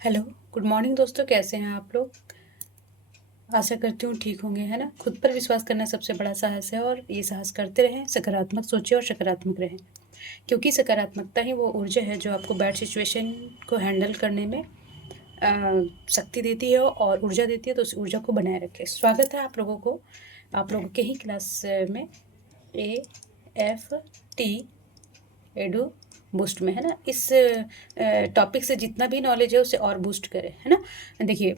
Hello, good morning दोस्तों, कैसे हैं आप लोग? आशा करती हूँ ठीक होंगे, है ना? खुद पर विश्वास करना सबसे बड़ा साहस है और ये साहस करते रहें, सकारात्मक सोचें और सकारात्मक रहें। क्योंकि सकारात्मकता ही वो ऊर्जा है जो आपको बैड सिचुएशन को हैंडल करने में शक्ति देती है और ऊर्जा देती है, तो उस ऊर्जा को बनाए रखें। स्वागत है आप लोगों को, आप लोगों के ही क्लास में AFT एडू बूस्ट में, है ना? इस टॉपिक से जितना भी नॉलेज है उसे और बूस्ट करें, है ना? देखिए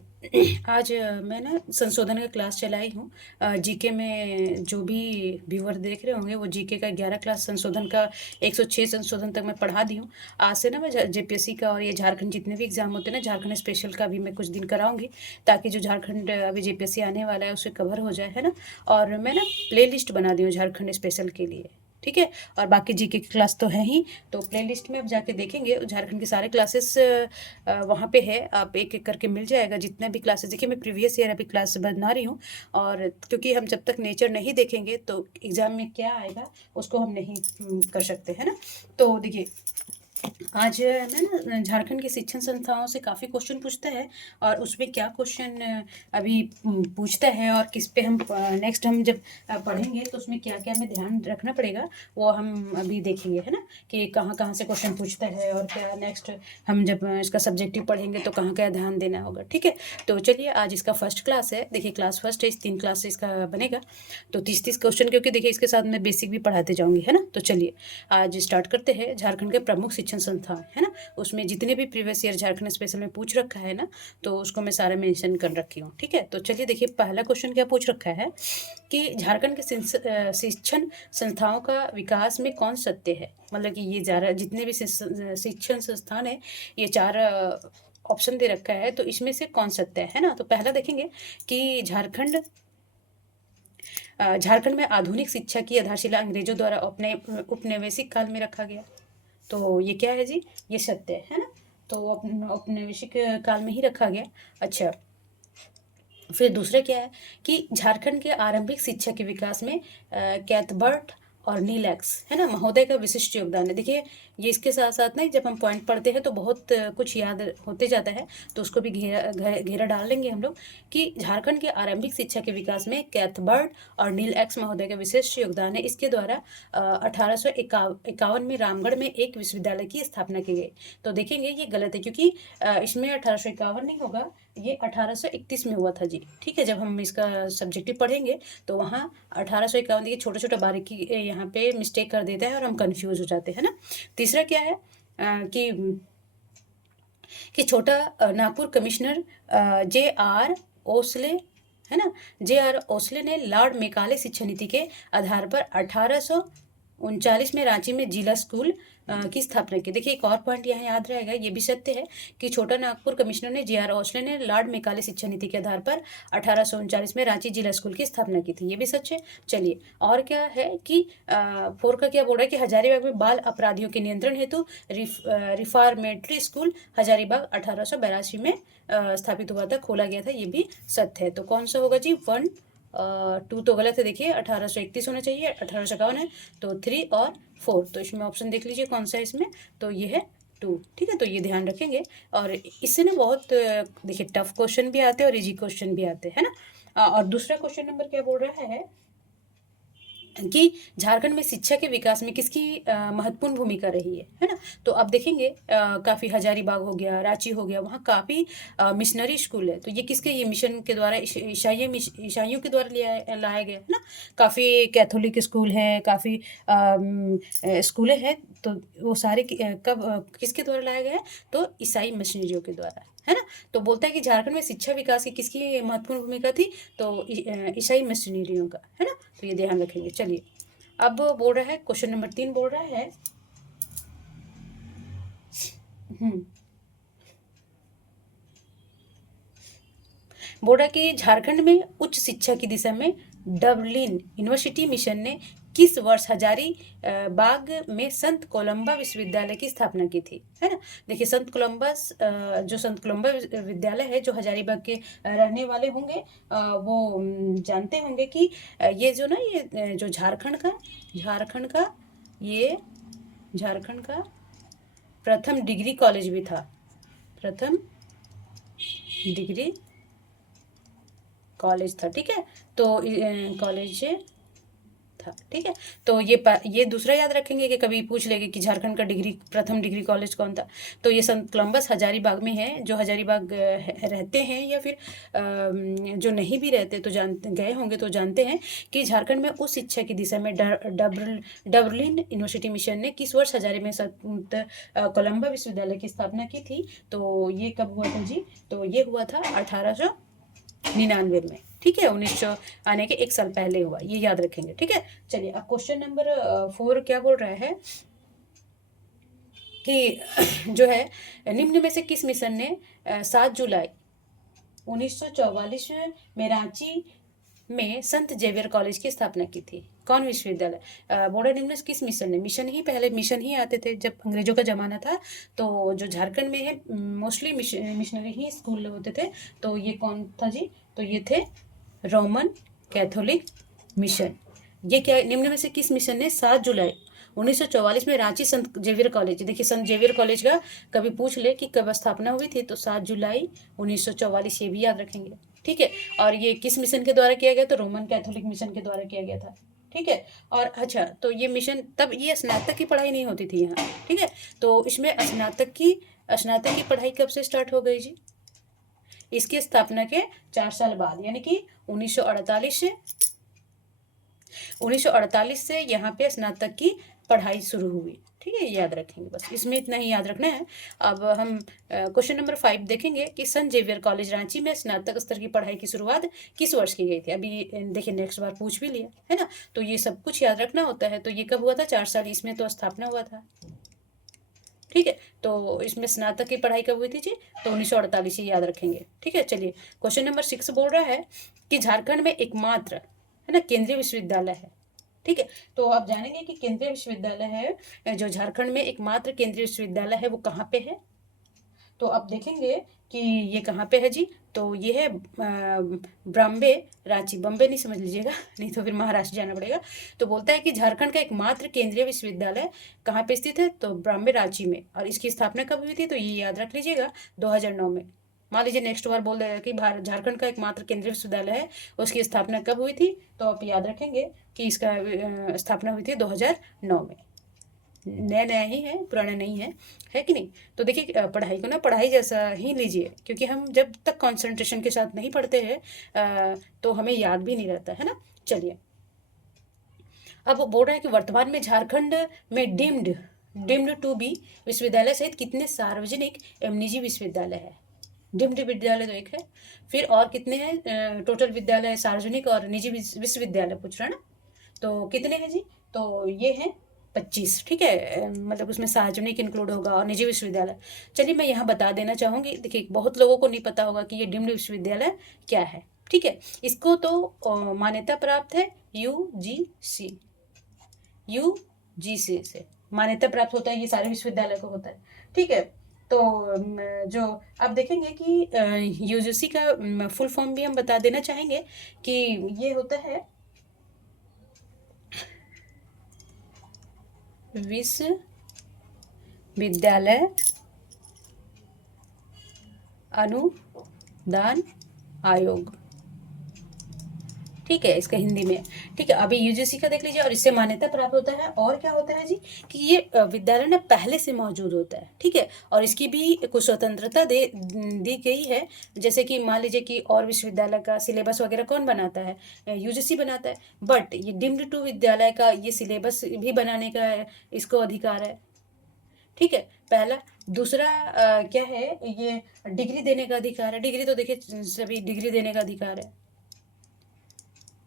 आज मैं ना संशोधन का क्लास चलाई हूँ। जीके में जो भी व्यूअर देख रहे होंगे वो जीके का 11 क्लास संशोधन का 106 संशोधन तक मैं पढ़ा दी हूँ। आज से ना मैं जेपीएससी का और ये झारखंड जितने भी एग्जाम होते हैं ना, झारखंड स्पेशल का भी मैं कुछ दिन कराऊंगी, ताकि जो झारखंड अभी जेपीएससी आने वाला है उसे कवर हो जाए, है ना? और मैं ना प्ले लिस्ट बना दी हूँ झारखंड स्पेशल के लिए, ठीक है? और बाकी जीके की क्लास तो है ही, तो प्लेलिस्ट में आप जाके देखेंगे झारखंड के सारे क्लासेस वहाँ पे है, आप एक एक करके मिल जाएगा जितने भी क्लासेस। देखिए मैं प्रीवियस ईयर अभी क्लास बना रही हूँ, और क्योंकि हम जब तक नेचर नहीं देखेंगे तो एग्ज़ाम में क्या आएगा उसको हम नहीं कर सकते, है ना? तो देखिए आज मैं ना झारखंड की शिक्षण संस्थाओं से काफ़ी क्वेश्चन पूछता है, और उसमें क्या क्वेश्चन अभी पूछता है और किस पे हम नेक्स्ट हम जब पढ़ेंगे तो उसमें क्या क्या हमें ध्यान रखना पड़ेगा वो हम अभी देखेंगे, है ना? कि कहाँ कहाँ से क्वेश्चन पूछता है और क्या नेक्स्ट हम जब इसका सब्जेक्टिव पढ़ेंगे तो कहाँ क्या ध्यान देना होगा, ठीक है? तो चलिए आज इसका फर्स्ट क्लास है। देखिए क्लास फर्स्ट है, इस 3 क्लास से इसका बनेगा, तो 30-30 क्वेश्चन, क्योंकि देखिए इसके साथ मैं बेसिक भी पढ़ाते जाऊँगी, है ना? तो चलिए आज स्टार्ट करते हैं। झारखंड के प्रमुख शिक्षण संस्थान, है ना? उसमें जितने भी प्रीवियस ईयर झारखंड स्पेशल में पूछ रखा है ना, तो उसको मैं सारा मेंशन कर रखी हूँ, ठीक है? तो चलिए देखिए पहला क्वेश्चन क्या पूछ रखा है कि झारखंड के शिक्षण संस्थाओं का विकास में कौन सत्य है? मतलब कि ये जितने भी शिक्षण संस्थान है, ये 4 ऑप्शन दे रखा है, तो इसमें से कौन सत्य है ना? तो पहला देखेंगे कि झारखंड में आधुनिक शिक्षा की आधारशिला अंग्रेजों द्वारा अपने उपनिवेशिक काल में रखा गया। तो ये क्या है जी? ये सत्य है ना? तो औपनिवेशिक काल में ही रखा गया। अच्छा, फिर दूसरा क्या है कि झारखंड के आरंभिक शिक्षा के विकास में कैथबर्ट और नीलैक्स, है ना, महोदय का विशिष्ट योगदान है। देखिए ये इसके साथ साथ ना जब हम पॉइंट पढ़ते हैं तो बहुत कुछ याद होते जाता है, तो उसको भी घेरा डाल लेंगे हम लोग कि झारखंड के आरंभिक शिक्षा के विकास में कैथबर्ट और नीलैक्स महोदय का विशिष्ट योगदान है। इसके द्वारा 1851 में रामगढ़ में एक विश्वविद्यालय की स्थापना की गई। तो देखेंगे ये गलत है, क्योंकि इसमें 1851 नहीं होगा, ये 1831 में हुआ था जी, ठीक है? जब हम इसका सब्जेक्टिव पढ़ेंगे तो वहाँ 1851, देखिए छोटा छोटा बारीकी यहाँ पे मिस्टेक कर देता है और हम कंफ्यूज हो जाते हैं ना। तीसरा क्या है कि छोटा नागपुर कमिश्नर JR ओसले, है ना, JR ओसले ने लॉर्ड मेकाले शिक्षा नीति के आधार पर 1839 में रांची में जिला स्कूल की स्थापना की। देखिए एक और पॉइंट यहाँ याद रहेगा, ये भी सत्य है कि छोटा नागपुर कमिश्नर ने JR ओसले ने लॉर्ड मेकाले शिक्षा नीति के आधार पर 1839 में रांची जिला स्कूल की स्थापना की थी, ये भी सच है। चलिए और क्या है कि 4 का क्या बोल रहा है कि हजारीबाग में बाल अपराधियों के नियंत्रण हेतु रिफॉर्मेटरी स्कूल हजारीबाग 1882 में स्थापित हुआ था, खोला गया था, ये भी सत्य है। तो कौन सा होगा जी? 1 2 तो गलत है, देखिए 1831 होना चाहिए, 1851 है, तो 3 और 4, तो इसमें ऑप्शन देख लीजिए कौन सा है इसमें, तो ये है 2, ठीक है? तो ये ध्यान रखेंगे, और इससे ना बहुत देखिए टफ क्वेश्चन भी आते हैं और इजी क्वेश्चन भी आते हैं, है ना? और दूसरा क्वेश्चन नंबर क्या बोल रहा है कि झारखंड में शिक्षा के विकास में किसकी महत्वपूर्ण भूमिका रही है ना? तो अब देखेंगे काफ़ी हजारीबाग हो गया, रांची हो गया, वहाँ काफ़ी मिशनरी स्कूल है, तो ये किसके, ये मिशन के द्वारा ईसाइयों के द्वारा लाया गया है ना। काफ़ी कैथोलिक स्कूल है, काफ़ी स्कूलें हैं, तो वो सारे कब किसके द्वारा लाया गया है? तो ईसाई मिशनरियों के द्वारा, है ना? तो बोलता है कि झारखंड में शिक्षा विकास की किसकी महत्वपूर्ण भूमिका थी? तो ईसाई मिशनरियों का, है ना? तो ये ध्यान रखेंगे। चलिए अब बोल रहा है क्वेश्चन नंबर 3 बोल रहा है हम्म बोल रहा है कि झारखंड में उच्च शिक्षा की दिशा में डबलिन यूनिवर्सिटी मिशन ने किस वर्ष हजारी बाग में संत कोलंबा विश्वविद्यालय की स्थापना की थी, है ना? देखिए संत कोलंबस जो संत कोलंबा विद्यालय है, जो हजारीबाग के रहने वाले होंगे वो जानते होंगे कि ये जो ना ये जो ये झारखंड का प्रथम डिग्री कॉलेज भी था, प्रथम डिग्री कॉलेज था। ठीक है, तो कॉलेज था। ठीक है, तो ये दूसरा याद रखेंगे कि कभी पूछ लेंगे कि झारखंड का प्रथम डिग्री कॉलेज कौन था। तो ये संत कोलंबस हजारीबाग में है। जो हजारीबाग रहते हैं या फिर जो नहीं भी रहते तो गए होंगे तो जानते हैं कि झारखंड में उच्च शिक्षा की दिशा में डबलिन यूनिवर्सिटी मिशन ने किस वर्ष हजारी में संत कोलंबा विश्वविद्यालय की स्थापना की थी। तो ये कब हुआ था जी? तो ये हुआ था 1899 में। ठीक है, 1900 आने के 1 साल पहले हुआ, ये याद रखेंगे। ठीक है, चलिए अब क्वेश्चन नंबर 4 क्या बोल रहा है कि जो है निम्न में से किस मिशन ने 7 जुलाई 1944 में रांची में संत जेवियर कॉलेज की स्थापना की थी? कौन विश्वविद्यालय? बोर्डर निम्न से किस मिशन ने? पहले मिशन ही आते थे जब अंग्रेजों का जमाना था। तो जो झारखंड में है मोस्टली मिशनरी ही स्कूल होते थे। तो ये कौन था जी? तो ये थे रोमन कैथोलिक मिशन। ये क्या निम्न में से किस मिशन ने 7 जुलाई 1944 में रांची संत जेवियर कॉलेज, देखिए संत जेवियर कॉलेज का कभी पूछ ले कि कब स्थापना हुई थी, तो 7 जुलाई 1944, ये भी याद रखेंगे। ठीक है, और ये किस मिशन के द्वारा किया गया? तो रोमन कैथोलिक मिशन के द्वारा किया गया था। ठीक है, और अच्छा, तो ये मिशन तब ये स्नातक की पढ़ाई नहीं होती थी यहाँ। ठीक है, तो इसमें स्नातक की पढ़ाई कब से स्टार्ट हो गई जी? इसकी स्थापना के 4 साल बाद, यानी कि 1948 से यहाँ पे स्नातक की पढ़ाई शुरू हुई। ठीक है, याद रखेंगे, बस इसमें इतना ही याद रखना है। अब हम क्वेश्चन नंबर 5 देखेंगे कि संत जेवियर कॉलेज रांची में स्नातक स्तर की पढ़ाई की शुरुआत किस वर्ष की गई थी? अभी देखिए नेक्स्ट बार पूछ भी लिया है ना, तो ये सब कुछ याद रखना होता है। तो ये कब हुआ था? 4 साल इसमें तो स्थापना हुआ था। ठीक है, तो इसमें स्नातक की पढ़ाई कब हुई थी जी? तो 1948, ही याद रखेंगे। ठीक है, चलिए क्वेश्चन नंबर 6 बोल रहा है कि झारखंड में एकमात्र है ना केंद्रीय विश्वविद्यालय है। ठीक है, तो आप जानेंगे कि केंद्रीय विश्वविद्यालय है जो झारखंड में एकमात्र केंद्रीय विश्वविद्यालय है वो कहाँ पे है। तो आप देखेंगे कि ये कहाँ पे है जी? तो ये है बॉम्बे रांची, बॉम्बे नहीं समझ लीजिएगा, नहीं तो फिर महाराष्ट्र जाना पड़ेगा। तो बोलता है कि झारखंड का एकमात्र केंद्रीय विश्वविद्यालय कहाँ पे स्थित है? तो बॉम्बे रांची में। और इसकी स्थापना कब हुई थी? तो ये याद रख लीजिएगा 2009 में। मान लीजिए नेक्स्ट बार बोल देगा कि झारखंड का एकमात्र केंद्रीय विश्वविद्यालय है, उसकी स्थापना कब हुई थी? तो आप याद रखेंगे कि इसका स्थापना हुई थी 2009 में। नया नया ही है, पुराना नहीं है कि नहीं? तो देखिए पढ़ाई को ना पढ़ाई जैसा ही लीजिए, क्योंकि हम जब तक कंसंट्रेशन के साथ नहीं पढ़ते हैं तो हमें याद भी नहीं रहता है ना। चलिए, अब बोल रहा है कि वर्तमान में झारखंड में डिम्ड टू बी विश्वविद्यालय सहित कितने सार्वजनिक एवं निजी विश्वविद्यालय है? डिम्ड विद्यालय तो एक है, फिर और कितने हैं टोटल विद्यालय? सार्वजनिक और निजी विश्वविद्यालय पूछ रहा है ना, तो कितने हैं जी? तो ये हैं 25। ठीक है, मतलब उसमें सार्वजनिक इंक्लूड होगा और निजी विश्वविद्यालय। चलिए मैं यहाँ बता देना चाहूँगी, देखिए बहुत लोगों को नहीं पता होगा कि ये डिम्ड विश्वविद्यालय क्या है। ठीक है, इसको तो मान्यता प्राप्त है यूजीसी से मान्यता प्राप्त होता है, ये सारे विश्वविद्यालय को होता है। ठीक है, तो जो आप देखेंगे कि यूजीसी का फुल फॉर्म भी हम बता देना चाहेंगे कि ये होता है विश्वविद्यालय अनुदान आयोग। ठीक है, इसका हिंदी में। ठीक है, अभी यूजीसी का देख लीजिए, और इससे मान्यता प्राप्त होता है। और क्या होता है जी कि ये विद्यालय ना पहले से मौजूद होता है। ठीक है, और इसकी भी कुछ स्वतंत्रता दी गई है। जैसे कि मान लीजिए कि और विश्वविद्यालय का सिलेबस वगैरह कौन बनाता है? यूजीसी बनाता है। बट ये डिम्ड टू विद्यालय का ये सिलेबस भी बनाने का इसको अधिकार है। ठीक है, पहला। दूसरा क्या है, ये डिग्री देने का अधिकार है। डिग्री तो देखिए सभी डिग्री देने का अधिकार है।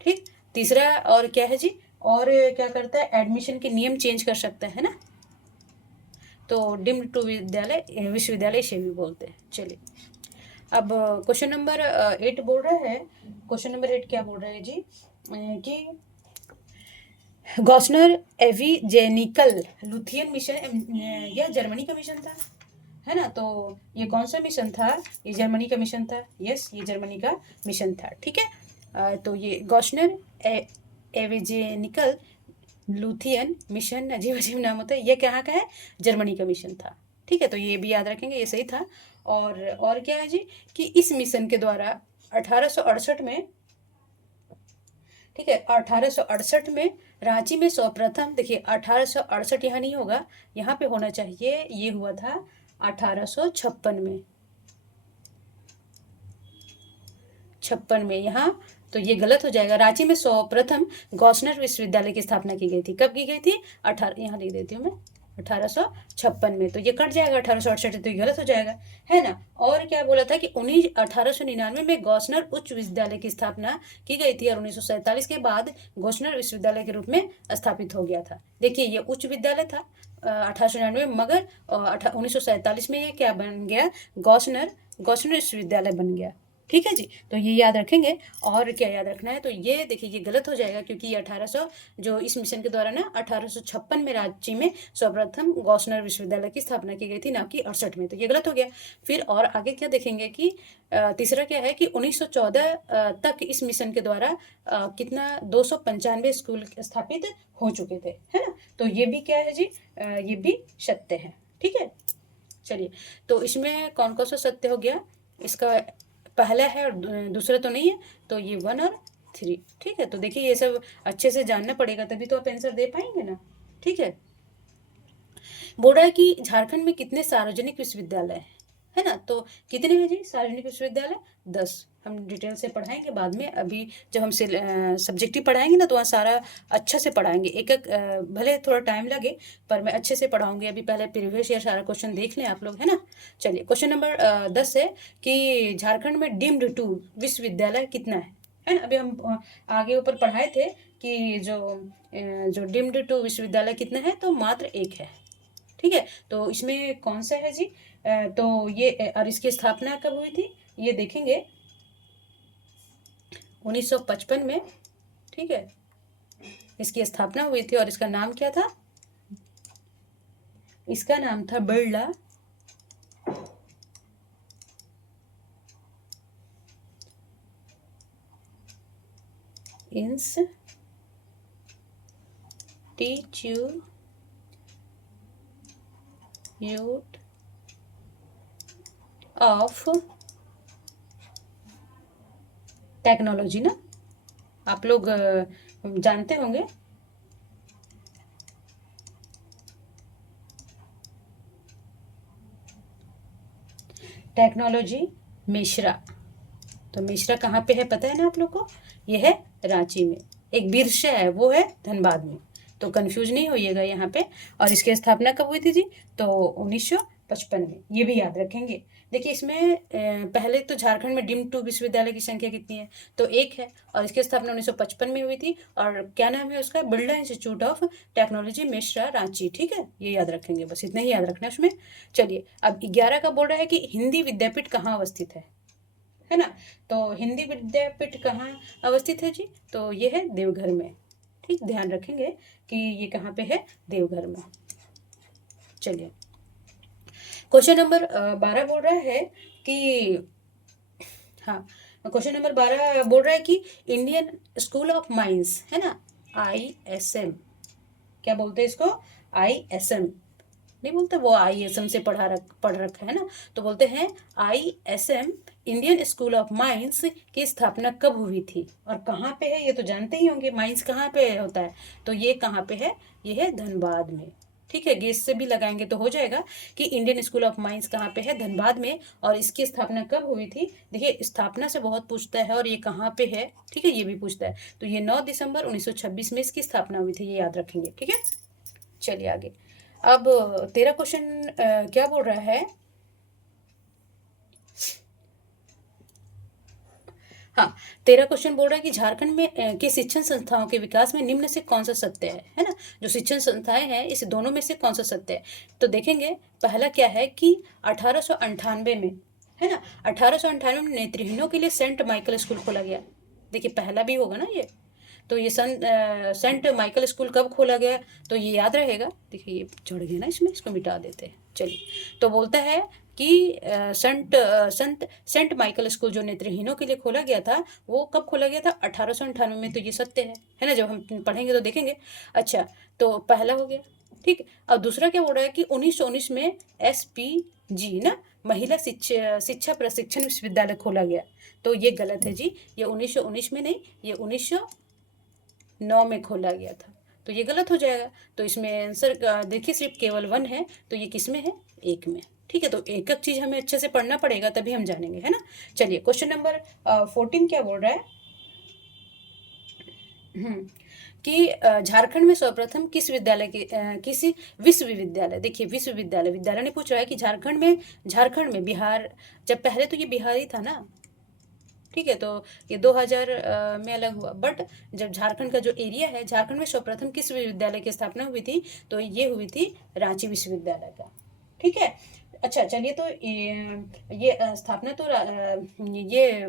ठीक, तीसरा और क्या है जी? और क्या करता है? एडमिशन के नियम चेंज कर सकता है ना। तो डिम्ड टू विश्वविद्यालय इसे भी बोलते हैं। चलिए, अब क्वेश्चन नंबर 8 बोल रहा है। क्वेश्चन नंबर 8 क्या बोल रहा है जी कि गॉसनर एविजेनिकल लुथियन मिशन, यह जर्मनी का मिशन था, है ना। तो ये कौन सा मिशन था? ये जर्मनी का मिशन था। यस, ये जर्मनी का मिशन था। ठीक है, तो ये गॉसनर एविजेनिकल लुथियन मिशन, अजीब अजीब नाम होता है, ये कहाँ का है? जर्मनी का मिशन था। ठीक है, तो ये भी याद रखेंगे, ये सही था। और क्या है जी कि इस मिशन के द्वारा 1868 में, ठीक है, 1868 में रांची में सर्वप्रथम, देखिए 1868 यहाँ नहीं होगा, यहाँ पे होना चाहिए, ये हुआ था 1856 में, 56 में यहाँ, तो ये गलत हो जाएगा। रांची में सर्वप्रथम गौसनर विश्वविद्यालय की स्थापना की गई थी। कब की गई थी? यहाँ लिख देती हूँ मैं, 1856 में। तो ये कट जाएगा 1868, तो ये गलत हो जाएगा, है ना। और क्या बोला था कि 1899 में गौसनर उच्च विद्यालय की स्थापना की गई थी और 1947 के बाद गौसनर विश्वविद्यालय के रूप में स्थापित हो गया था। देखिए ये उच्च विद्यालय था 1899 में, मगर 1947 में ये क्या बन गया? गौसनर विश्वविद्यालय बन गया। ठीक है जी, तो ये याद रखेंगे। और क्या याद रखना है? तो ये देखिए ये गलत हो जाएगा, क्योंकि ये 1800 जो इस मिशन के द्वारा ना 1856 में रांची में सर्वप्रथम गौसनर विश्वविद्यालय की स्थापना की गई थी, ना कि 68 में, तो ये गलत हो गया। फिर और आगे क्या देखेंगे कि तीसरा क्या है कि 1914 तक इस मिशन के द्वारा कितना 295 स्कूल स्थापित हो चुके थे, है ना। तो ये भी क्या है जी, ये भी सत्य है। ठीक है, चलिए, तो इसमें कौन कौन सा सत्य हो गया? इसका पहला है और दूसरा तो नहीं है, तो ये 1 और 3। ठीक है, तो देखिए ये सब अच्छे से जानना पड़ेगा, तभी तो आप आंसर दे पाएंगे ना। ठीक है, बोल रहा है कि झारखंड में कितने सार्वजनिक विश्वविद्यालय है ना। तो कितने हैं जी सार्वजनिक विश्वविद्यालय? 10। हम डिटेल से पढ़ाएंगे बाद में, अभी जब हम सब्जेक्टिव पढ़ाएंगे ना तो वहाँ सारा अच्छे से पढ़ाएंगे, एक एक भले थोड़ा टाइम लगे पर मैं अच्छे से पढ़ाऊंगी। अभी पहले प्रीवियस ईयर सारा क्वेश्चन देख लें आप लोग, है ना। चलिए, क्वेश्चन नंबर 10 है कि झारखंड में डीम्ड टू विश्वविद्यालय कितना है ना। अभी हम आगे ऊपर पढ़ाए थे कि जो डीम्ड टू विश्वविद्यालय कितना है, तो मात्र 1 है। ठीक है, तो इसमें कौन सा है जी? तो ये और इसकी स्थापना कब हुई थी ये देखेंगे, 1955 में। ठीक है, इसकी स्थापना हुई थी और इसका नाम क्या था? इसका नाम था बिरला इंस्टीट्यूट ऑफ टेक्नोलॉजी ना, आप लोग जानते होंगे। टेक्नोलॉजी मिश्रा, तो मिश्रा कहाँ पे है पता है ना आप लोग को? ये है रांची में। एक बिरसा है वो है धनबाद में, तो कंफ्यूज नहीं होइएगा यहाँ पे। और इसकी स्थापना कब हुई थी जी? तो 1955 में, ये भी याद रखेंगे। देखिए इसमें पहले तो झारखंड में डीम्ड टू विश्वविद्यालय की संख्या कितनी है? तो 1 है, और इसकी स्थापना 1955 में हुई थी। और क्या नाम है उसका? Birla institute of technology Mishra Ranchi. ठीक है, ये याद रखेंगे, बस इतना ही याद रखना है उसमें। चलिए, अब 11 का बोल रहा है कि हिंदी विद्यापीठ कहाँ अवस्थित है ना। तो हिंदी विद्यापीठ कहाँ अवस्थित है जी? तो ये है देवघर में। ठीक, ध्यान रखेंगे कि ये कहाँ पे है? देवघर में। चलिए, क्वेश्चन नंबर 12 बोल रहा है कि, हाँ, क्वेश्चन नंबर 12 बोल रहा है कि इंडियन स्कूल ऑफ माइंस है ना, ISM, क्या बोलते हैं इसको? ISM नहीं बोलते, वो ISM से पढ़ रखा है ना, तो बोलते हैं ISM, Indian school of mines की स्थापना कब हुई थी और कहाँ पे है? ये तो जानते ही होंगे, माइंस कहाँ पे होता है, तो ये कहाँ पे है? ये है धनबाद में। ठीक है, गेस से भी लगाएंगे तो हो जाएगा कि इंडियन स्कूल ऑफ माइंस कहाँ पे है? धनबाद में। और इसकी स्थापना कब हुई थी? देखिए स्थापना से बहुत पूछता है, और ये कहाँ पे है, ठीक है, ये भी पूछता है। तो ये 9 दिसंबर 1926 में इसकी स्थापना हुई थी, ये याद रखेंगे। ठीक है, चलिए आगे। अब 13 क्वेश्चन क्या बोल रहा है? हाँ, 13 क्वेश्चन बोल रहा है कि झारखंड में के शिक्षण संस्थाओं के विकास में निम्न से कौन सा सत्य है ना। जो शिक्षण संस्थाएं हैं इस दोनों में से कौन सा सत्य है? तो देखेंगे, पहला क्या है कि 1898 में, है ना, 1898 में नेत्रहीनों के लिए सेंट माइकल स्कूल खोला गया। देखिए पहला भी होगा ना ये, तो ये सेंट माइकल स्कूल कब खोला गया? तो ये याद रहेगा। देखिए ये चढ़ गया ना इसमें, इसको मिटा देते हैं। चलिए, तो बोलता है कि सेंट माइकल स्कूल जो नेत्रहीनों के लिए खोला गया था, वो कब खोला गया था? 1898 में। तो ये सत्य है ना, जब हम पढ़ेंगे तो देखेंगे। अच्छा, तो पहला हो गया। ठीक, अब दूसरा क्या बोल रहा है कि 1919 में SPG ना, महिला शिक्षा प्रशिक्षण विश्वविद्यालय खोला गया। तो ये गलत है जी, ये 1919 में नहीं, ये 1909 में खोला गया था, तो ये गलत हो जाएगा। तो इसमें आंसर देखिए सिर्फ केवल 1 है, तो ये किस में है, 1 में। ठीक है, तो एक एक चीज़ हमें अच्छे से पढ़ना पड़ेगा तभी हम जानेंगे, है ना। चलिए क्वेश्चन नंबर 14 क्या बोल रहा है, कि झारखंड में सर्वप्रथम किस विद्यालय की किसी विश्वविद्यालय, देखिए विश्वविद्यालय, विद्यालय ने पूछ रहा है कि झारखंड में बिहार, जब पहले तो ये बिहार ही था ना, ठीक है, तो ये 2000 में अलग हुआ, बट जब झारखंड का जो एरिया है, झारखंड में सर्वप्रथम किस विश्वविद्यालय की स्थापना हुई थी, तो ये हुई थी रांची विश्वविद्यालय का। ठीक है, अच्छा चलिए, तो ये स्थापना तो ये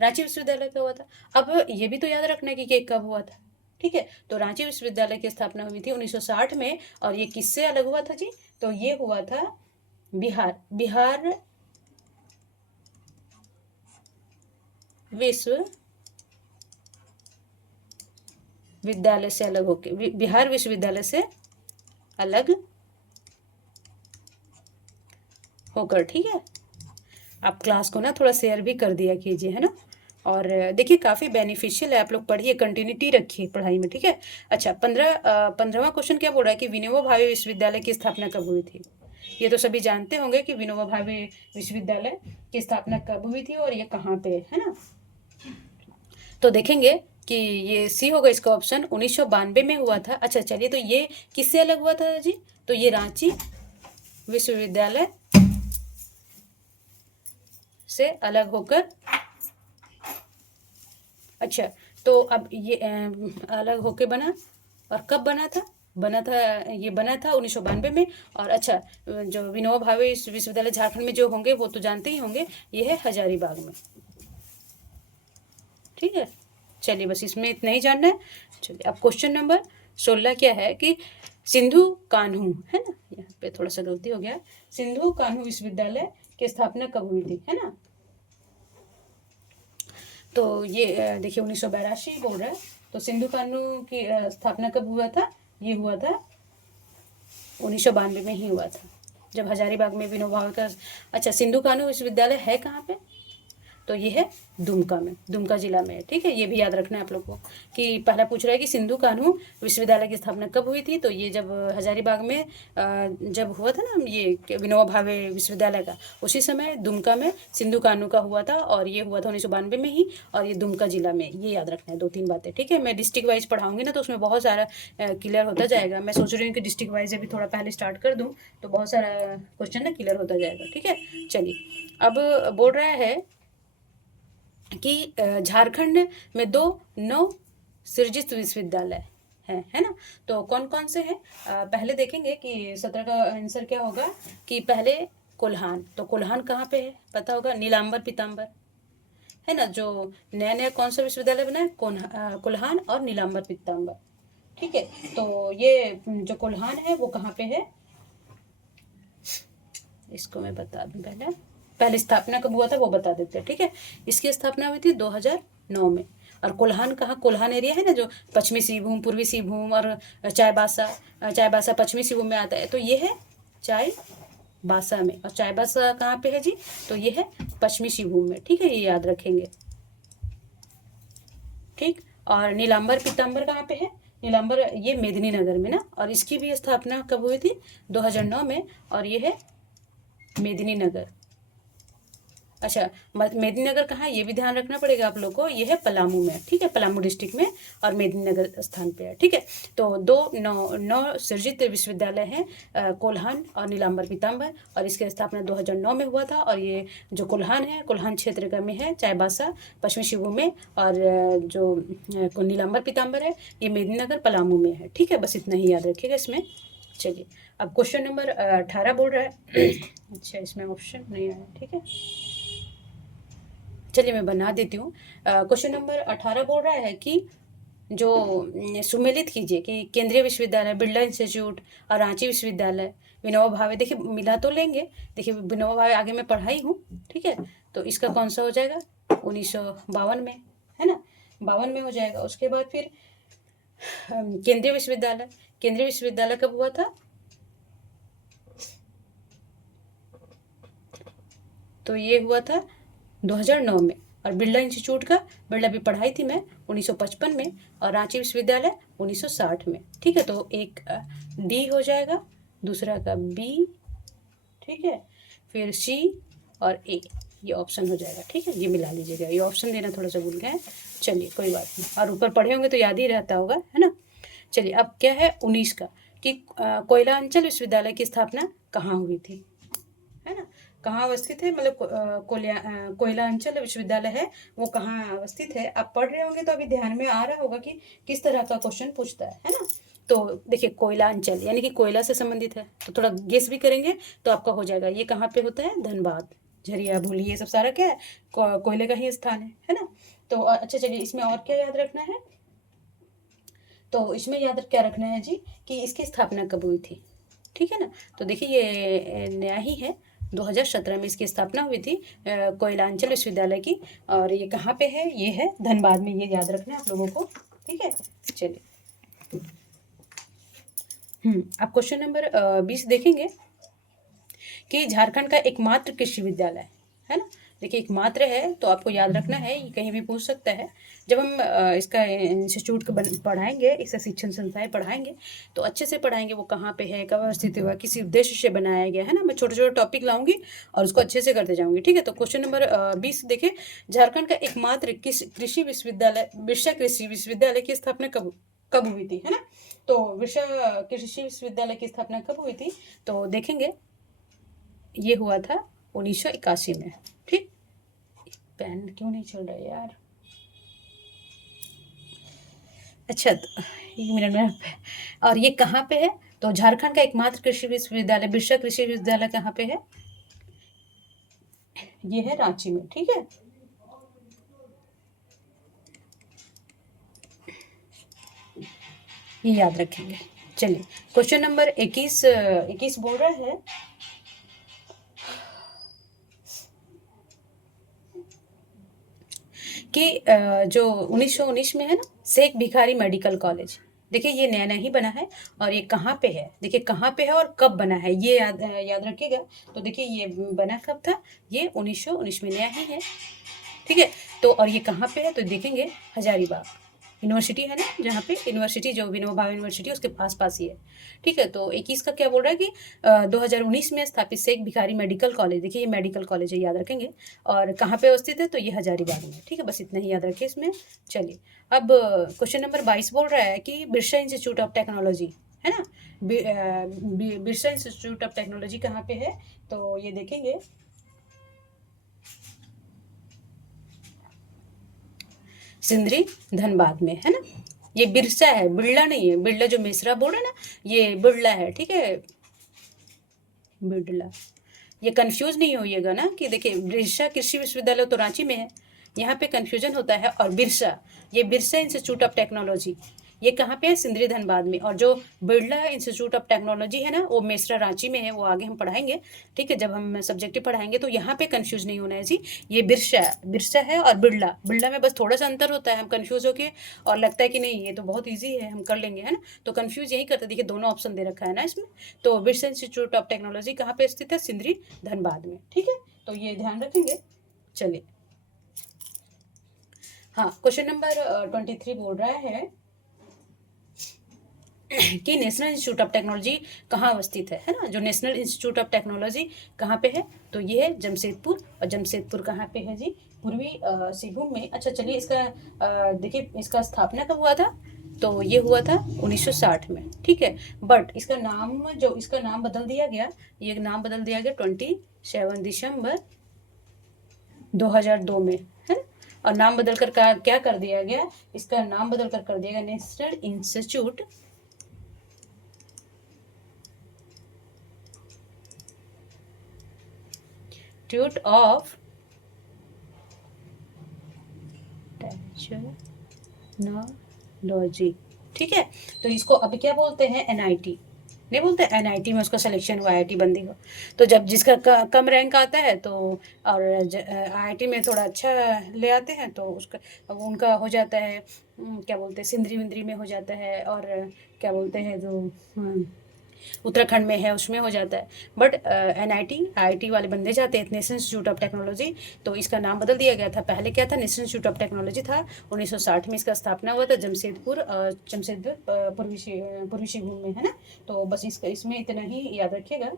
रांची विश्वविद्यालय का हुआ था। अब ये भी तो याद रखना कि ये कब हुआ था। ठीक है, तो रांची विश्वविद्यालय की स्थापना हुई थी 1960 में, और ये किससे अलग हुआ था जी, तो ये हुआ था बिहार विश्वविद्यालय से अलग होके, बिहार विश्वविद्यालय से अलग होकर। ठीक है, आप क्लास को ना थोड़ा शेयर भी कर दिया कीजिए, है ना। और देखिए काफ़ी बेनिफिशियल है, आप लोग पढ़िए, कंटिन्यूटी रखिए पढ़ाई में। ठीक है, अच्छा 15वां क्वेश्चन क्या बोल रहा है कि विनोबा भावे विश्वविद्यालय की स्थापना कब हुई थी। ये तो सभी जानते होंगे कि विनोबा भावे विश्वविद्यालय की स्थापना कब हुई थी और ये कहाँ पे है ना। तो देखेंगे कि ये सी होगा इसका ऑप्शन, 1992 में हुआ था। अच्छा चलिए, तो ये किससे अलग हुआ था जी, तो ये रांची विश्वविद्यालय से अलग होकर। अच्छा, तो अब ये अलग होके बना, और कब बना था 1992 में। और अच्छा, जो विनोबा भावे विश्वविद्यालय झारखंड में जो होंगे वो तो जानते ही होंगे, ये है हजारीबाग में। ठीक है, चलिए बस इसमें इतना ही जानना है। चलिए अब क्वेश्चन नंबर 16 क्या है कि सिंधु कान्हू, है ना, यहाँ पे थोड़ा सा गलती हो गया, सिंधु कान्हू विश्वविद्यालय की स्थापना कब हुई थी, है ना। तो ये देखिए 1982 बोल रहा है, तो सिंधु कान्हू की स्थापना कब हुआ था, ये हुआ था 1992 में ही हुआ था, जब हजारीबाग में विनोबा भावे का। अच्छा, सिंधु कान्हू विश्वविद्यालय है कहाँ पे, तो ये है दुमका में, दुमका जिला में। ठीक है, ये भी याद रखना है आप लोग को कि पहला पूछ रहा है कि सिंधु कान्हू विश्वविद्यालय की स्थापना कब हुई थी, तो ये जब हजारीबाग में जब हुआ था ना ये विनोबा भावे विश्वविद्यालय का, उसी समय दुमका में सिंधु कान्हू का हुआ था, और ये हुआ था 1992 में ही, और ये दुमका जिला में। ये याद रखना है 2-3 बातें। ठीक है, मैं डिस्ट्रिक्ट वाइज पढ़ाऊंगी ना, तो उसमें बहुत सारा क्लियर होता जाएगा। मैं सोच रही हूँ कि डिस्ट्रिक्ट वाइज अभी थोड़ा पहले स्टार्ट कर दूँ, तो बहुत सारा क्वेश्चन ना क्लियर होता जाएगा। ठीक है, चलिए अब बोल रहा है कि झारखंड में 2 नव सृजित विश्वविद्यालय है ना। तो कौन कौन से हैं, पहले देखेंगे कि 17 का आंसर क्या होगा, कि पहले कोल्हान, तो कोल्हान कहाँ पे है पता होगा, नीलांबर पीताम्बर, है ना। जो नया नया कौन सा विश्वविद्यालय बना है, कोल्हान और नीलांबर पीताम्बर। ठीक है, तो ये जो कोल्हान है वो कहाँ पे है, इसको मैं बता दूं, पहले स्थापना कब हुआ था वो बता देते हैं। ठीक है, इसकी स्थापना हुई थी 2009 में। और कोल्हान कहाँ, कोल्हान एरिया है ना, जो पश्चिमी सिंहभूम, पूर्वी सिंहभूम और चाईबासा पश्चिमी सिंहभूम में आता है, तो ये है चाईबासा में। और चाईबासा कहाँ पे है जी, तो ये है पश्चिमी सिंहभूम में। ठीक है, ये याद रखेंगे। ठीक, और नीलांबर पीताम्बर कहाँ पे है, नीलांबर ये मेदिनीनगर में ना, और इसकी भी स्थापना कब हुई थी, 2009 में, और ये है मेदिनीनगर। अच्छा, मेदिनीनगर कहाँ है ये भी ध्यान रखना पड़ेगा आप लोग को, ये है पलामू में। ठीक है, पलामू डिस्ट्रिक्ट में, और मेदिनीनगर स्थान पे है। ठीक है, तो 2 नौ सृजित विश्वविद्यालय हैं, कोल्हान और नीलांबर पीताम्बर, और इसकी स्थापना 2009 में हुआ था। और ये जो कोल्हान है, कोल्हान क्षेत्र का में है, चाईबासा पश्चिमी सिंहभूम में, और जो नीलांबर पीताम्बर है ये मेदिनीनगर पलामू में है। ठीक है, बस इतना ही याद रखिएगा इसमें। चलिए अब क्वेश्चन नंबर 18 बोल रहा है अच्छा, इसमें ऑप्शन नहीं आया। ठीक है, चलिए मैं बना देती हूँ। क्वेश्चन नंबर 18 बोल रहा है कि जो सुमेलित कीजिए कि केंद्रीय विश्वविद्यालय, बिरला इंस्टीट्यूट और रांची विश्वविद्यालय विनोबा भावे, देखिए मिला तो लेंगे, देखिए विनोबा भावे आगे मैं पढ़ाई हूँ। ठीक है, तो इसका कौन सा हो जाएगा, 1952 में, है ना, 52 में हो जाएगा। उसके बाद फिर केंद्रीय विश्वविद्यालय कब हुआ था, तो ये हुआ था 2009 में। और बिरला इंस्टीट्यूट का, बिरला भी पढ़ाई थी मैं 1955 में, और रांची विश्वविद्यालय 1960 में। ठीक है, तो एक डी हो जाएगा, दूसरा का बी, ठीक है, फिर सी और ए, ये ऑप्शन हो जाएगा। ठीक है, ये मिला लीजिएगा, ये ऑप्शन देना थोड़ा सा भूल गए हैं, चलिए कोई बात नहीं, और ऊपर पढ़े होंगे तो याद ही रहता होगा, है ना। चलिए अब क्या है 19 का, कि कोयलांचल विश्वविद्यालय की स्थापना कहाँ हुई थी, है ना, कहाँ अवस्थित है, मतलब कोयलांचल विश्वविद्यालय है वो कहाँ अवस्थित है। आप पढ़ रहे होंगे तो अभी ध्यान में आ रहा होगा कि किस तरह का क्वेश्चन पूछता है ना। तो देखिए कोयलांचल यानी कि कोयला से संबंधित है, तो थोड़ा गेस भी करेंगे तो आपका हो जाएगा। ये कहाँ पे होता है, धनबाद, झरिया, भूली, ये सब सारा क्या है, कोयले का ही स्थान है ना। तो अच्छा चलिए, इसमें और क्या याद रखना है, तो इसमें याद क्या रखना है जी, कि इसकी स्थापना कब हुई थी। ठीक है ना, तो देखिए ये नया ही है, 2017 में इसकी स्थापना हुई थी कोयलांचल विश्वविद्यालय की। और ये कहाँ पे है, ये है धनबाद में, ये याद रखना है आप लोगों को। ठीक है, चलिए अब क्वेश्चन नंबर 20 देखेंगे, कि झारखंड का एकमात्र कृषि विद्यालय, है ना। देखिए एकमात्र है तो आपको याद रखना है, ये कहीं भी पूछ सकता है। जब हम इसका इंस्टीट्यूट को पढ़ाएंगे, इसका शिक्षण संस्थाएं पढ़ाएंगे तो अच्छे से पढ़ाएंगे, वो कहाँ पे है, कब स्थित हुआ, किसी उद्देश्य से बनाया गया है ना। मैं छोटे छोटे टॉपिक लाऊंगी और उसको अच्छे से करते जाऊंगी। ठीक है, तो क्वेश्चन नंबर 20 देखिए, झारखंड का एकमात्र कृषि विश्वविद्यालय, बिरसा कृषि विश्वविद्यालय की स्थापना कब कब हुई थी, है ना। तो बिरसा कृषि विश्वविद्यालय की स्थापना कब हुई थी, तो देखेंगे ये हुआ था 1981 में। ठीक, पेन क्यों नहीं चल रहा है यार, अच्छा तो 1 मिनट में। और ये कहाँ पे है, तो झारखंड का एकमात्र कृषि विश्वविद्यालय, बिरसा कृषि विश्वविद्यालय कहाँ पे है, ये है रांची में। ठीक है, ये याद रखेंगे। चलिए क्वेश्चन नंबर 21 बोल रहा है कि जो 1919 में है ना, शेख भिखारी मेडिकल कॉलेज, देखिए ये नया नहीं बना है। और ये कहाँ पे है, देखिए कहाँ पे है और कब बना है, ये याद रखिएगा। तो देखिए ये बना कब था, ये 1919 में नया ही है। ठीक है, तो और ये कहाँ पे है, तो देखेंगे हजारीबाग यूनिवर्सिटी है ना, जहाँ पे यूनिवर्सिटी जो विनोबा भावे यूनिवर्सिटी उसके पास ही है। ठीक है, तो 21 का क्या बोल रहा है कि 2019 में स्थापित शेख भिखारी मेडिकल कॉलेज, देखिए ये मेडिकल कॉलेज है, याद रखेंगे। और कहाँ पे अवस्थित है, तो ये हजारीबाग में। ठीक है, बस इतना ही याद रखिए इसमें। चलिए अब क्वेश्चन नंबर 22 बोल रहा है कि बिरसा इंस्टीट्यूट ऑफ टेक्नोलॉजी, है ना, बिरसा इंस्टीट्यूट ऑफ टेक्नोलॉजी कहाँ पे है, तो ये देखेंगे सिंदरी, धनबाद में, है ना। ये बिरसा है, बिरला नहीं है, बिरला जो मिश्रा बोल रहे ना, ये बिरला है। ठीक है, बिरला, ये कंफ्यूज नहीं होइएगा ना, कि देखिए बिरसा कृषि विश्वविद्यालय तो रांची में है, यहाँ पे कंफ्यूजन होता है। और बिरसा, ये बिरसा इंस्टीट्यूट ऑफ टेक्नोलॉजी, ये कहाँ पे है, सिंदरी, धनबाद में। और जो बिरला इंस्टीट्यूट ऑफ टेक्नोलॉजी है ना, वो मेसरा रांची में है, वो आगे हम पढ़ाएंगे। ठीक है, जब हम सब्जेक्टिव पढ़ाएंगे तो यहाँ पे कंफ्यूज नहीं होना है जी। ये बिरसा, बिरसा है, और बिरला, बिरला में बस थोड़ा सा अंतर होता है, हम कंफ्यूज होके और लगता है कि नहीं ये तो बहुत ईजी है, हम कर लेंगे, है ना। तो कंफ्यूज यही करते, देखिए दोनों ऑप्शन दे रखा है ना इसमें। तो बिरसा इंस्टीट्यूट ऑफ टेक्नोलॉजी कहाँ पे स्थित है, सिंदरी, धनबाद में। ठीक है, तो ये ध्यान रखेंगे। चलिए हाँ, क्वेश्चन नंबर 23 बोल रहा है कि नेशनल इंस्टीट्यूट ऑफ टेक्नोलॉजी कहाँ अवस्थित है ना। जो नेशनल इंस्टीट्यूट ऑफ टेक्नोलॉजी कहाँ पे है, तो ये है जमशेदपुर। और जमशेदपुर कहाँ पे है जी, पूर्वी सिंहभूम में। अच्छा चलिए इसका देखिए इसका स्थापना कब हुआ था, तो ये हुआ था 1960 में। ठीक है, बट इसका नाम, जो इसका नाम बदल दिया गया, ये नाम बदल दिया गया 27 दिसंबर 2002 में, है ना। और नाम बदल कर क्या कर दिया गया, इसका नाम बदल कर दिया गया नेशनल इंस्टीट्यूट ऑफ टेक्नोलॉजी। ठीक है, तो इसको अभी क्या बोलते हैं, एनआईटी नहीं बोलते, एनआईटी में उसका सिलेक्शन हुआ, आईआईटी बंदी हुआ। तो जब जिसका कम रैंक आता है तो, और आईआईटी में थोड़ा अच्छा ले आते हैं तो उसका, उनका हो जाता है क्या बोलते हैं, सिंदरी विंदरी में हो जाता है। और क्या बोलते हैं जो उत्तराखंड में है उसमें हो जाता है, बट NIT IIT वाले बंदे जाते हैं नेशनल इंस्टीट्यूट ऑफ टेक्नोलॉजी, तो इसका नाम बदल दिया गया था। पहले क्या था, नेशनल इंस्टीट्यूट ऑफ टेक्नोलॉजी था। 1960 में इसका स्थापना हुआ था जमशेदपुर पूर्वी सिंहभूम में, है ना। तो बस इसका इसमें इतना ही याद रखिएगा।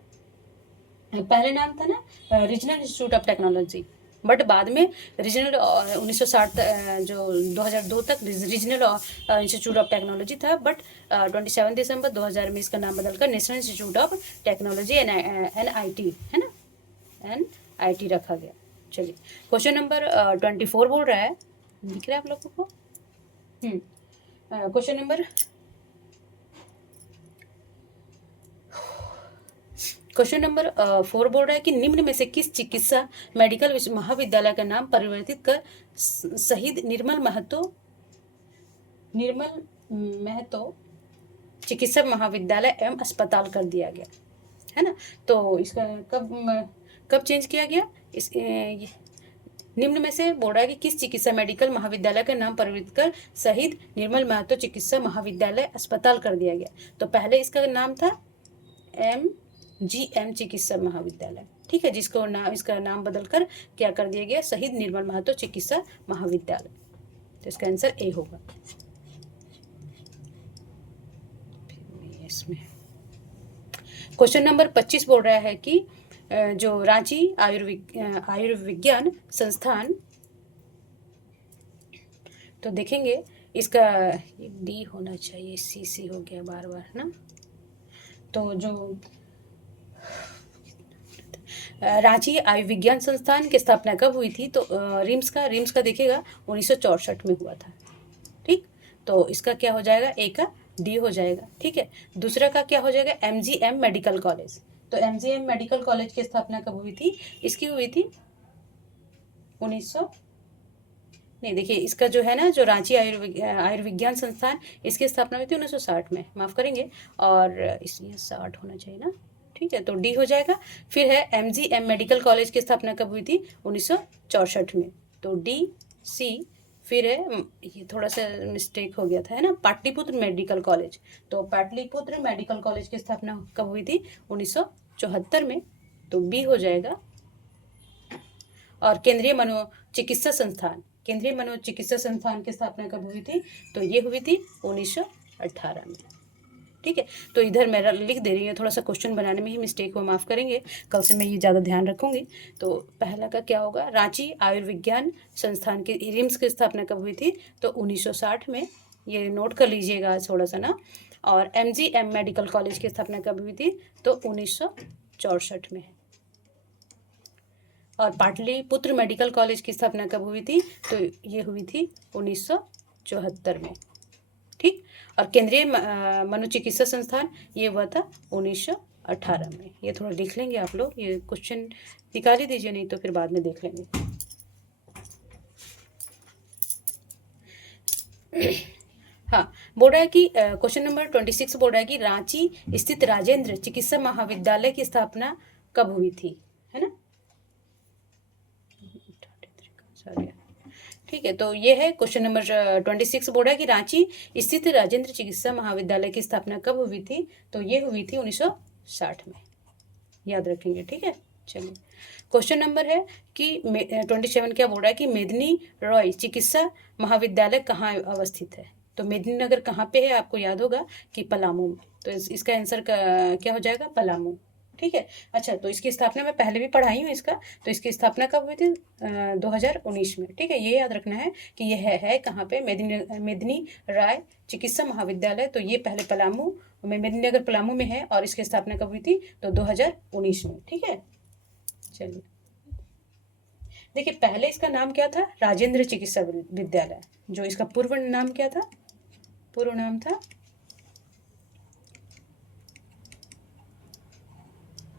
पहले नाम था ना regional institute of technology, but बाद में रीजनल 1960 जो 2002 तक रीजनल इंस्टीट्यूट ऑफ टेक्नोलॉजी था, बट 27 दिसंबर 2000 में इसका नाम बदलकर national institute of technology NIT, है ना, NIT रखा गया। चलिए क्वेश्चन नंबर 24 बोल रहा है, दिख रहा है आप लोगों को? क्वेश्चन नंबर 4 बोल रहा है कि निम्न में से किस चिकित्सा मेडिकल महाविद्यालय का नाम परिवर्तित कर शहीद निर्मल महतो चिकित्सा महाविद्यालय एवं अस्पताल कर दिया गया, है ना। तो इसका कब चेंज किया गया? निम्न में से बोल रहा है कि किस चिकित्सा मेडिकल महाविद्यालय का नाम परिवर्तित कर शहीद निर्मल महतो चिकित्सा महाविद्यालय अस्पताल कर दिया गया। तो पहले इसका नाम था MGM चिकित्सा महाविद्यालय, ठीक है, इसका नाम बदलकर क्या कर दिया गया, शहीद निर्मल महतो चिकित्सा महाविद्यालय। तो इसका आंसर A होगा। इसमें क्वेश्चन नंबर 25 बोल रहा है कि जो रांची आयुर्विज्ञान संस्थान, तो देखेंगे इसका D होना चाहिए, CC हो गया बार बार ना। तो जो रांची आयुर्विज्ञान संस्थान की स्थापना कब हुई थी? तो रिम्स का देखिएगा 1964 में हुआ था, ठीक। तो इसका क्या हो जाएगा, A का D हो जाएगा, ठीक है। दूसरा का क्या हो जाएगा, MGM मेडिकल कॉलेज। तो MGM मेडिकल कॉलेज की स्थापना कब हुई थी? इसकी हुई थी 1900 नहीं, देखिए इसका जो है ना, जो रांची आयुर्विज्ञान संस्थान, इसकी स्थापना हुई थी 1960 में, माफ़ करेंगे, और इसलिए 60 होना चाहिए ना, ठीक है। तो D हो जाएगा। फिर है MGM मेडिकल कॉलेज की स्थापना कब हुई थी? 1964 में, तो DC। फिर है, ये थोड़ा सा मिस्टेक हो गया था, है ना, पाटलिपुत्र मेडिकल कॉलेज। तो पाटलिपुत्र मेडिकल कॉलेज की स्थापना कब हुई थी? 1974 में, तो B हो जाएगा। और केंद्रीय मनोचिकित्सा संस्थान की स्थापना कब हुई थी? तो ये हुई थी 1918 में, ठीक है। तो इधर मैं लिख दे रही हूँ, थोड़ा सा क्वेश्चन बनाने में ही मिस्टेक हुआ, माफ़ करेंगे, कल से मैं ये ज़्यादा ध्यान रखूँगी। तो पहला का क्या होगा, रांची आयुर्विज्ञान संस्थान के रिम्स की स्थापना कब हुई थी? तो 1960 में, ये नोट कर लीजिएगा थोड़ा सा ना। और MGM मेडिकल कॉलेज की स्थापना कब हुई थी? तो 1964 में। और पाटलिपुत्र मेडिकल कॉलेज की स्थापना कब हुई थी? तो ये हुई थी 1974 में, ठीक। और केंद्रीय मनोचिकित्सा संस्थान ये हुआ था 1918 में। ये थोड़ा देख लेंगे आप लोग, ये क्वेश्चन निकाल ही दीजिए, नहीं तो फिर बाद में देख लेंगे। हाँ, बोल रहा है कि क्वेश्चन नंबर 26 बोल रहा है कि रांची स्थित राजेंद्र चिकित्सा महाविद्यालय की स्थापना कब हुई थी, है ना, ठीक है। तो ये है क्वेश्चन नंबर 26 बोल रहा है कि रांची स्थित राजेंद्र चिकित्सा महाविद्यालय की स्थापना कब हुई थी? तो ये हुई थी 1960 में, याद रखेंगे, ठीक है। चलिए क्वेश्चन नंबर है कि 27 क्या बोल रहा है कि मेदिनी रॉय चिकित्सा महाविद्यालय कहाँ अवस्थित है? तो मेदिनीनगर कहाँ पे है? आपको याद होगा कि पलामू में। तो इसका आंसर क्या हो जाएगा, पलामू, ठीक है। अच्छा, तो इसकी स्थापना मैं पहले भी पढ़ाई हूँ इसका। तो इसकी स्थापना कब हुई थी? 2019 में, ठीक है। ये याद रखना है कि ये है कहाँ पे, मेदिनी राय चिकित्सा महाविद्यालय। तो ये पहले पलामू में, मेदिनीनगर पलामू में है, और इसकी स्थापना कब हुई थी? तो 2019 में, ठीक है। चलिए देखिए, पहले इसका नाम क्या था? राजेंद्र चिकित्सा विद्यालय। जो इसका पूर्व नाम क्या था? पूर्व नाम था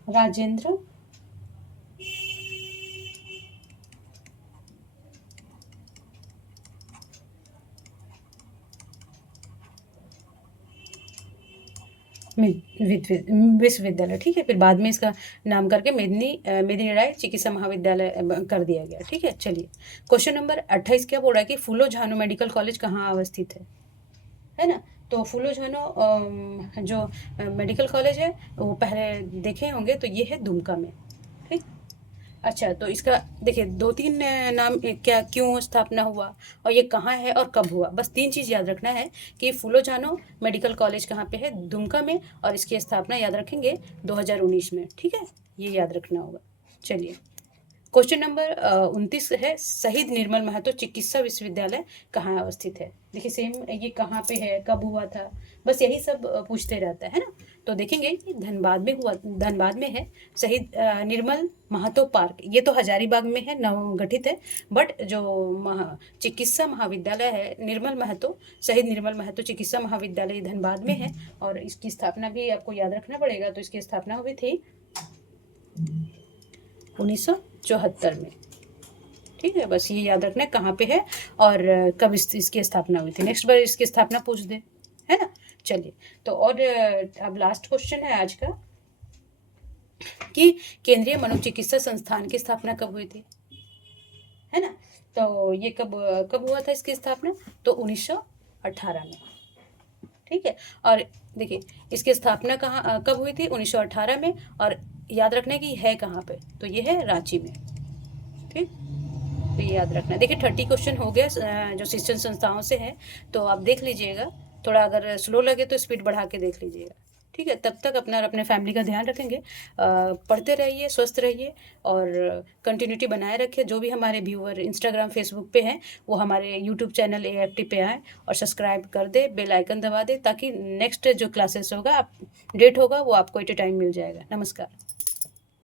राजेंद्र विश्वविद्यालय, ठीक है। फिर बाद में इसका नाम करके मेदिनी राय चिकित्सा महाविद्यालय कर दिया गया, ठीक है। चलिए क्वेश्चन नंबर 28 क्या बोल रहा है कि फूलो झानो मेडिकल कॉलेज कहाँ अवस्थित है ना। तो फूलो झानो जो मेडिकल कॉलेज है वो पहले देखे होंगे, तो ये है दुमका में। ठीक। अच्छा, तो इसका देखिए 2-3 नाम क्या क्यों स्थापना हुआ और ये कहाँ है और कब हुआ, बस 3 चीज़ याद रखना है कि फूलो जानो मेडिकल कॉलेज कहाँ पे है, दुमका में, और इसकी स्थापना याद रखेंगे 2019 में। ठीक है, ये याद रखना होगा। चलिए, क्वेश्चन नंबर 29 है, शहीद निर्मल महतो चिकित्सा विश्वविद्यालय कहाँ अवस्थित है। देखिए सेम, ये कहाँ पे है, कब हुआ था, बस यही सब पूछते रहता है ना। तो देखेंगे कि धनबाद में हुआ, धनबाद में है शहीद निर्मल महतो पार्क। ये तो हजारीबाग में है, नवगठित है, बट जो चिकित्सा महाविद्यालय है निर्मल महतो, शहीद निर्मल महतो चिकित्सा महाविद्यालय धनबाद में है, और इसकी स्थापना भी आपको याद रखना पड़ेगा। तो इसकी स्थापना हुई थी 1974 में। ठीक है, बस ये याद रखना है कहाँ पे है और कब इसकी स्थापना हुई थी। नेक्स्ट बार इसकी स्थापना पूछ दे, है ना। चलिए, तो और अब लास्ट क्वेश्चन है आज का कि केंद्रीय मनोचिकित्सा संस्थान की स्थापना कब हुई थी, है ना। तो ये कब कब हुआ था इसकी स्थापना, तो 1918 में। ठीक है, और देखिए इसकी स्थापना कहाँ कब हुई थी, 1918 में, और याद रखना है कि है कहाँ पे, तो ये है रांची में। ठीक, तो ये याद रखना है। देखिए 30 क्वेश्चन हो गया जो शिक्षण संस्थाओं से है, तो आप देख लीजिएगा, थोड़ा अगर स्लो लगे तो स्पीड बढ़ा के देख लीजिएगा। ठीक है, तब तक अपना और अपने फैमिली का ध्यान रखेंगे, पढ़ते रहिए, स्वस्थ रहिए, और कंटिन्यूटी बनाए रखें। जो भी हमारे व्यूअर इंस्टाग्राम फेसबुक पे हैं वो हमारे यूट्यूब चैनल AFT पे आएँ और सब्सक्राइब कर दे, बेल आइकन दबा दे, ताकि नेक्स्ट जो क्लासेस होगा अपडेट होगा वो आपको एट ए टाइम मिल जाएगा। नमस्कार।